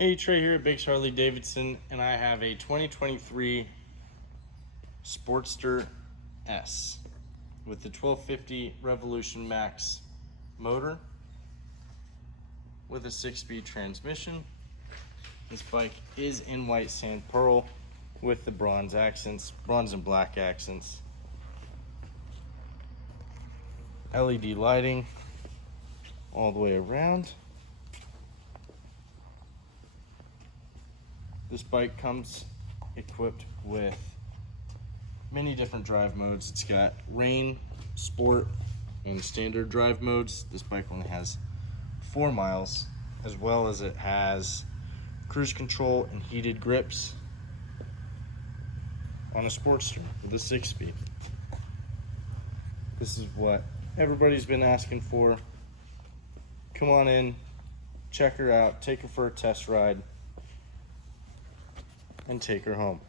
Hey, Trey here at Biggs Harley-Davidson, and I have a 2023 Sportster S with the 1250 Revolution Max motor with a 6-speed transmission. This bike is in white sand pearl with the bronze accents, bronze and black accents. LED lighting all the way around. This bike comes equipped with many different drive modes. It's got rain, sport, and standard drive modes. This bike only has 4 miles, as well as it has cruise control and heated grips on a Sportster with a 6-speed. This is what everybody's been asking for. Come on in, check her out, take her for a test ride, and take her home.